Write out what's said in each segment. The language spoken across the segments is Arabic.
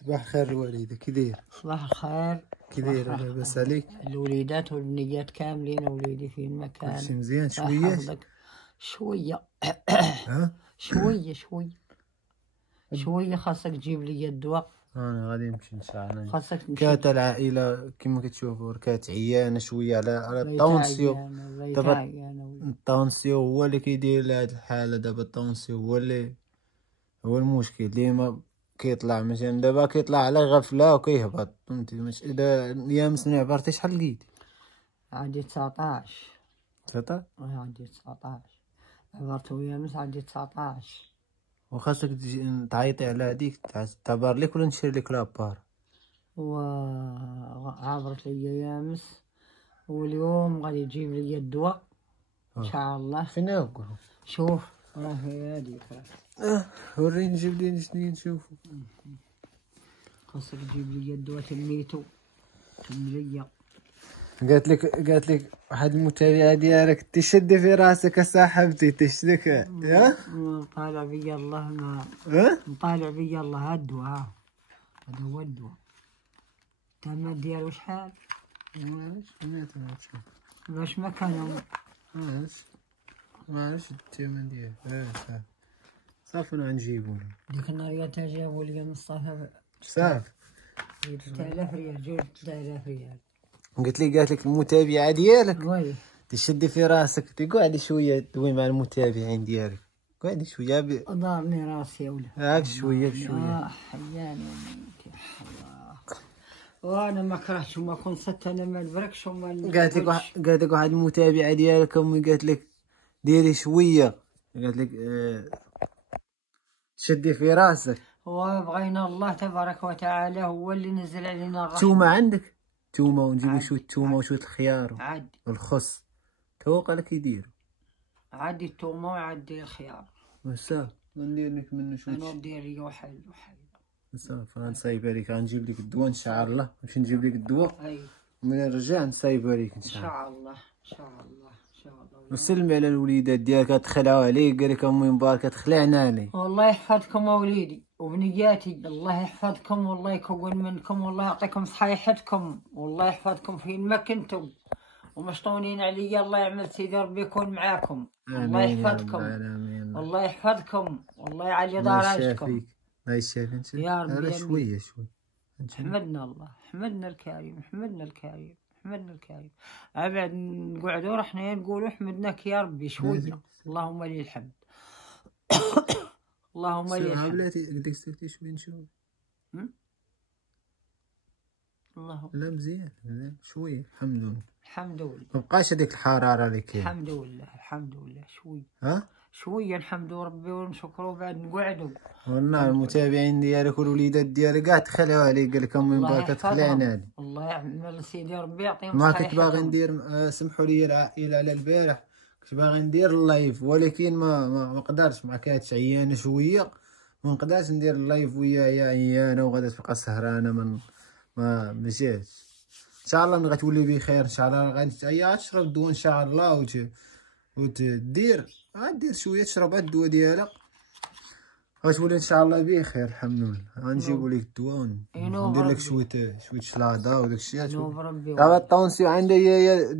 صباح الخير الوالدة، كي داير؟ صباح الخير. كي داير؟ لاباس عليك؟ الوليدات والبنيات كاملين، وليدي في المكان. كلشي مزيان؟ شوية شوية ها؟ شوية شوية خاصك تجيب لي الدواء. انا غادي نمشي ان شاء الله. خاصك تمشي. كانت العائلة كما كتشوفوا كانت عيانة شوية على الطونسيو. دابا الطونسيو هو اللي كيدير لهاد الحالة. دابا الطونسيو هو المشكل. ديما كيطلع مثلا، دابا كيطلع على غفلة وكيهبط، فهمتي؟ اذا يامس ما عبرتي شحال لقيت؟ عندي 19. 19؟ عندي 19 عبرت يامس، عندي 19. وخاصك تجي تعيطي على هاديك تعبر لك ولا نشري لك لابار؟ عبرت لي يامس، واليوم غادي يجيب لي الدواء ان شاء الله. فين هو؟ شوف راه هاديك. وريني، جيب لي شنو نشوفو. خاصك تجيب لي الدواء تميتو تملية. قالت لك واحد المتابعة ديالك تشد في راسك صاحبتي، تشدك يا طالع بيا الله. ها طالع بيا الله. هاد الدواء هذا هو الدواء. الثمن ديالو شحال؟ باش ما كانوا ما عرفتش الثمن ديالو. صافي انا غنجيبو. ديك النهار تا جابو لي مصطفى صافي 3000 ريال. جوج 3000 ريال. قالت لك المتابعة ديالك وي تشدي في راسك، تقعدي شوية دوي مع المتابعين ديالك، قعدي شوية دارني راسي يا ولد. هاك شوية بشوية. حياني الله. وانا ما كرهتش وما كنت صدت انا ما نبركش وما قالت لك واحد المتابعة ديالك امي قالت لك ديري شوية، قالت لك شدي في راسك. وبغينا الله تبارك وتعالى هو اللي نزل علينا الرحمة. تومة عندك؟ تومة ونجيبو شوية تومة وشوية الخيار عادي والخس. تو قال لك يدير عادي التومة وعادي الخيار. صافي غندير لك منه شوية. انا ندير لي وحل صافي غنصايبها لك. غنجيب لك الدواء ان شاء الله. نمشي نجيب لك الدواء اي ومن نرجع نصايبها لك ان ان شاء الله. شاء الله ان شاء الله ان شاء الله. وسلمي على الوليدات ديالك، تخلعوا عليك. قال لك امي مباركه تخلعنا عليك. والله يحفظكم اوليدي وبنياتي، الله يحفظكم والله يكون منكم والله يعطيكم صحيحتكم والله يحفظكم فين ما كنتم ومشطونين عليا. الله يعمل سيدي ربي يكون معاكم. الله يحفظكم والله يحفظكم والله يعلي درجتكم. الله يشافيك يا ربي. شويه حمدنا الله، حمدنا الكريم، حمدنا الكريم، حمدنا الكريم. ابعد نقعدوا رحنا نقولوا حمدناك يا ربي شويه. اللهم لي الحمد. اللهم لي الحمد. بلاتي قلت لك سيرتي شويه نشوف. اللهم لا مزيان شويه. الحمد لله الحمد لله. مبقاش هذيك الحراره اللي كاين. الحمد لله الحمد لله. شويه شويه نحمدوا ربي ونشكروا بعد نقعدوا. والله المتابعين ديالك والوليدات ديالك كاع تخلعوا عليك. قال لك امي مباركه تخلعنا عليك. الله يعمل سيدي ربي يعطيهم ما صحيحتهم. كنت باغي ندير سمحوا لي العائله على البارح، كنت باغي ندير اللايف ولكن ما قدرتش. ما كانتش عيانه شويه، ما نقدرش ندير اللايف وياها عيانه وغادا تبقى سهرانه. ما جاتش. ان شاء الله غتولي بخير ان شاء الله. غادي تشرب الدواء ان شاء الله وتدير شويه تشرب الدواء ديالك غتولي ان شاء الله بخير. الحمد لله. غنجيبوا لك الدواء وندير لك شويه شلاضه وداك الشيء. دابا الطونسيو عندها هي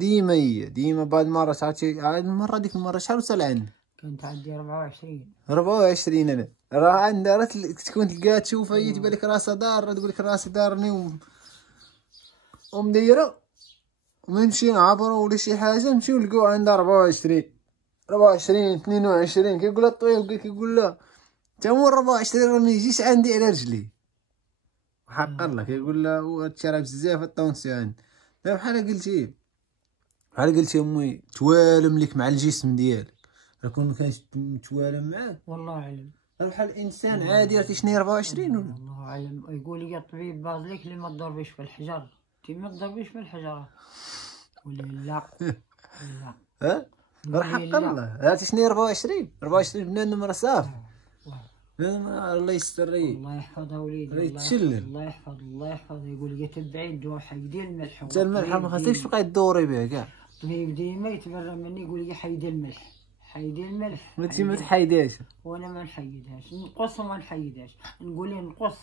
ديما بعد مره تعرفتي. المره ديك المره شحال وصل عندك؟ كنت عندي 24. 24 انا راه عندها تكون تلقاها تشوفها هي تبان لك راسها دار، تقول لك راسي دارني ومديره. ونمشي نعبروا ولا شي حاجه نمشيو نلقاو عندها 24 22. كيقول لها الطبيب كيقول لها تا هو 24 راه ما يجيش عندي على رجلي. وحق الله كيقول لها تشرب بزاف الطونسيو عندي. بحال قلتي امي توالم لك مع الجسم ديالك. راه كون مكانش متوالم معاك والله اعلم بحال الانسان عادي. راه تيشني 24 ولا الله اعلم. يقول لي الطبيب بازليك اللي ما تضربيش في الحجر. انت ما تضربيش في الحجره ولا لا؟ لا راه حق الله. راه تشني 24 بنادم راه صافي. الله يستر. الله يحفظها وليدي. الله يحفظ. يقول لي تبعي الدواء حيدي الملح. انت الملح ما خاصكش تبقاي تدوري به كاع. الطبيب ديما يتبرى مني يقول لي حيدي الملح. انت ما تحيديهاش وانا ما نحيدهاش. نقص وما نحيدهاش. نقول لي نقص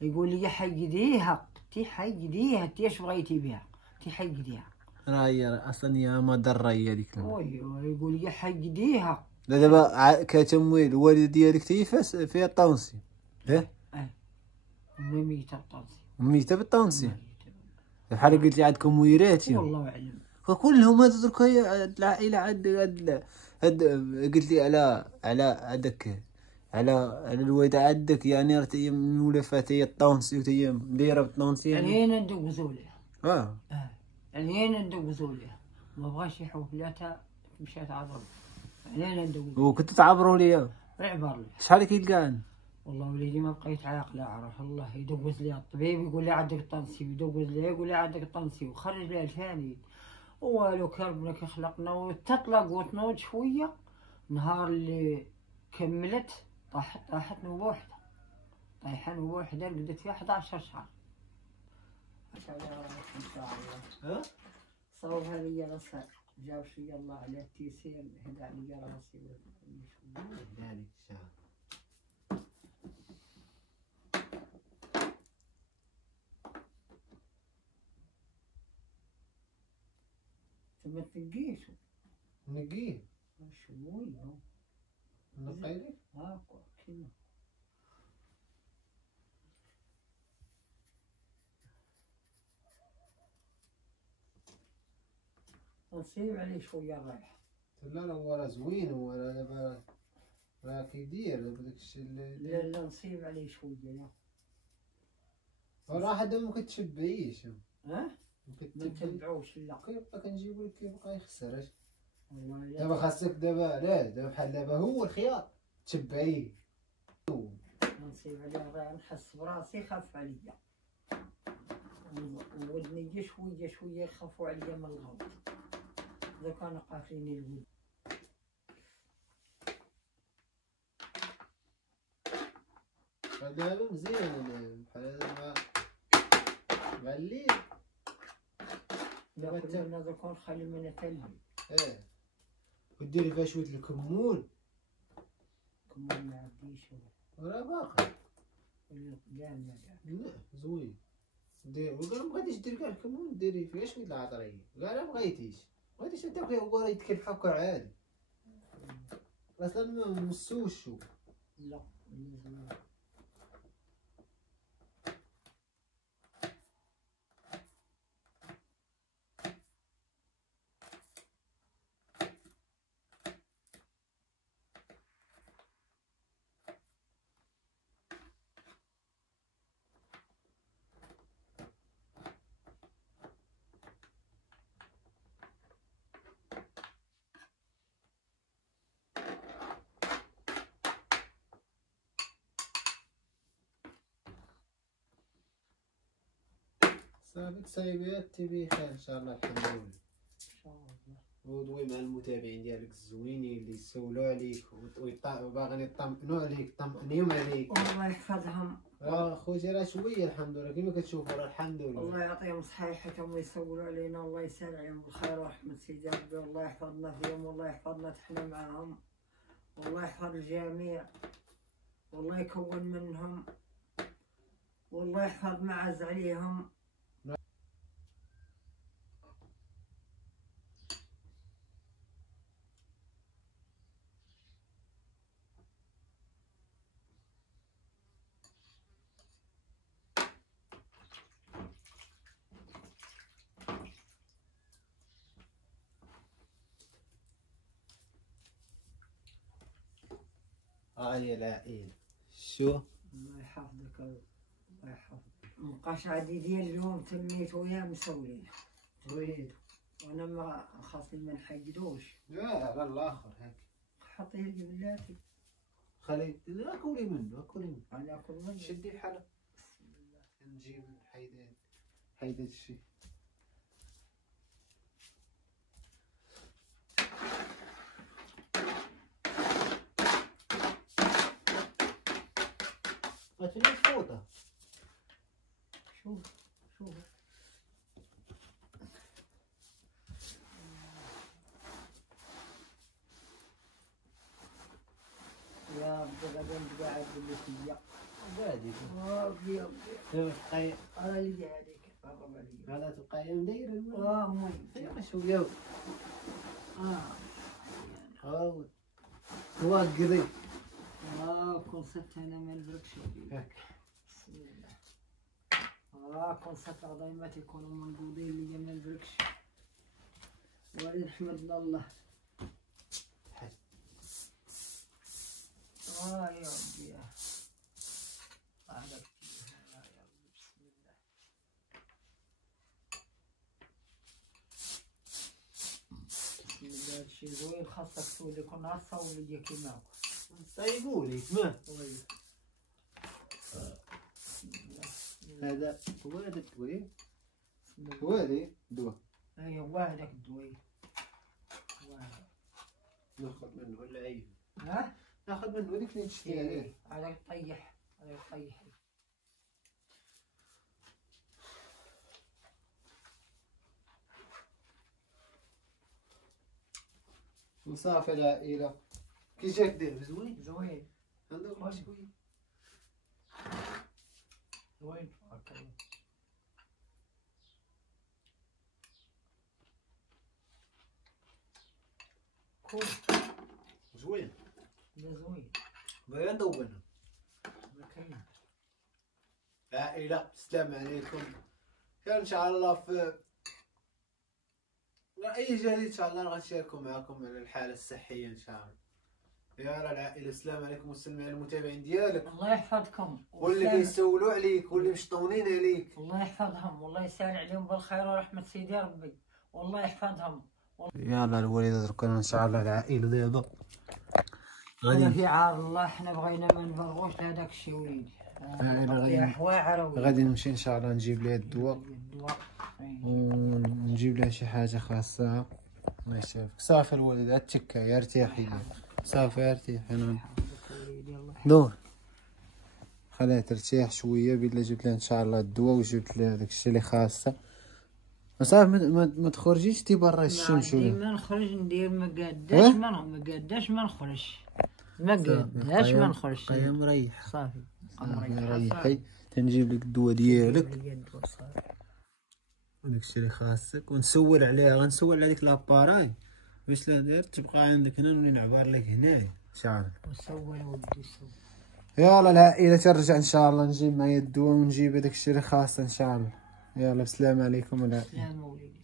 يقول لي حيديها تي حيديها تي ايش بغيتي بها تي حيديها. راهي اصلا يا ما ضره هي هذيك. وي يقول لي حيديها. دابا كتمويل الوالده ديالك تيفاس فيها الطونسي. اه امي ميتة بطنسي. ميتة بالطونسي. بحال قلت لي عندكم ويرات. والله اعلم. فكلهم هاد درك هاد العائله هاد قلت لي على هذاك على الوالده عندك يعني راه هي مولفات هي الطونسي وهي دايره بالطونسي يعني انا ندوزو ليه. اه يعني انا ندوزو ليه ما بغاش يحوف لا تا مشات عضل. يعني انا ندوزو. وكنت تعبروا لي عبر لي. شحال كيلقان. والله وليدي ما بقيت عاقل اعرف الله يدوز لي الطبيب يقول لي عندك طنسي ويدوز لي يقول لي عندك طنسي وخرج لي الفاني والو كربنا كخلقنا وتطلق وتنوض شويه. نهار اللي كملت طاحت نوبه وحده. طايحه نوبه وحده رقدت فيها 11 شهر. ها صوبها لي غسل جاب شي الله على التيسير هدا علي راسي ذلك الشهر. ما تنقيش. نقيه شويه نقيلك هاكا كيما نصيب عليه شويه الرايحه. لا لا هو راه زوين هو دابا راه كيدير بداك الشيء اللي لا نصيب عليه شويه لا. راه حدا ما كتشبعيش. ها ما تبعوش لا. كيبقى كنجيبو لك كيبقى يخسر. والله دابا خاصك دابا علاش دابا بحال دابا هو الخيار تشبعيه. نصيب عليه راه نحس براسي خاف عليا ودني شويه شويه يخافوا عليا من الغوت. اذا كانوا قافلين الود. دابا مزيان بحال هذا مع الليل. دابا كنا دوكا نخلي منها حتى الليل. وديري فيها شويه الكمون. كمون ما عنديش راه باقي كاع ما لا زوين. دير وكاع ما بغيتيش دير كاع الكمون ديري فيها شويه العطريه كاع لا بغيتيش تاكلي هو راه يتكل هكا عادي اصلا ما مسوشو. لا زوين. صافي تصايبيات تبي خير ان شاء الله. الحمد لله. ان شاء الله. ودوي مع المتابعين ديالك الزوينين اللي يسولوا عليك وباغيين يطمئنوا عليك يطمئنيهم عليك. الله يحفظهم. خوتي راه شويه الحمد لله كيما كتشوفوا راه الحمد لله. الله يعطيهم صحيحتهم ويسولوا علينا. الله يسال عليهم بالخير ورحمة سيدي ربي. والله يحفظنا فيهم والله يحفظنا تحنا معاهم. والله يحفظ الجميع والله يكون منهم والله يحفظ معز عليهم. يا العائلة شو الله يحفظك الله يحفظك. مبقاش عادي ديال اليوم تميت ويا مسولين وين وانا ما خاصني ما نحقدوش. لا الاخر هاك حطيه لي بلاتي خلي لا كولي منه على كل من شدي الحلا. نجيب حيدات الشيء. ما تفينيش فوطة. شوف يا ربي غدا نبقى عاد اللي فيا. غادي ربي تبقى أنا اللي عليك قرب علي. هذا تبقى يوم داير مي. ايوا شويه هو قضي كون صرت أنا ما نبركش هاك. بسم الله. كون صرت دايما يكونوا منقودين لي ما نبركش. ونحمد الله. يا ربي بعدك يا ربي. بسم الله. بسم الله. هادشي زوين خاصك تولي كون عارفة ولدي كيما يقول لك ما وي. هذا هو هذا الدواء هو هذه الدواء اي هو هذاك الدوي. ناخذ منه العين ها ناخذ منه هذيك اللي تشتي عليه هذاك طيح هذاك طيح. وصافي العائلة كي جاك دير زوين زوين عندك شوي زوين هكا. كول زوين لا زوين بيان دوبنا ما كاين. عائلة السلام عليكم. كان ان شاء الله في اي جديد ان شاء الله غنشاركو معكم على الحالة الصحية ان شاء الله. يا العائلة السلام عليكم والسلام على المتابعين ديالك الله يحفظكم واللي كيسولوا عليك واللي مشطونين عليك. الله يحفظهم والله يسهل عليهم بالخير ورحمة سيدي ربي. والله يحفظهم. يلا الوالدة دركنا ان شاء الله العائلة دابا غادي في عار الله. حنا بغينا ما نبالغوش لهداك الشيء وليدي. غادي نمشي ان شاء الله نجيب لها الدواء ونجيب لها شي حاجه خاصها. الله يشافيك. صافي الوالده تكا ارتاحي صافي ارتاحي. انا دور خليها ترتاح شويه بلا جبت لها ان شاء الله الدواء وجبت لها داك الشيء اللي خاصه. صافي ما تخرجيش تي برا الشمس ولا ديما نخرج ندير ما قاداش ما نخرج ما نخرج. بقايا مريح صافي ريحي تنجيب لك الدواء ديالك وداك الشيء اللي خاصك ونسول عليها. غنسول على ديك لاباراي باش لا دير تبقى عندك هنا ونولي نعبر لك هنايا ان شاء الله. وسول ودي سول. يلا العائله ترجع ان شاء الله نجيب معايا الدواء ونجيب هذاك الشيء اللي خاصه ان شاء الله. يلا بسلام عليكم العائله. سلام وليدي.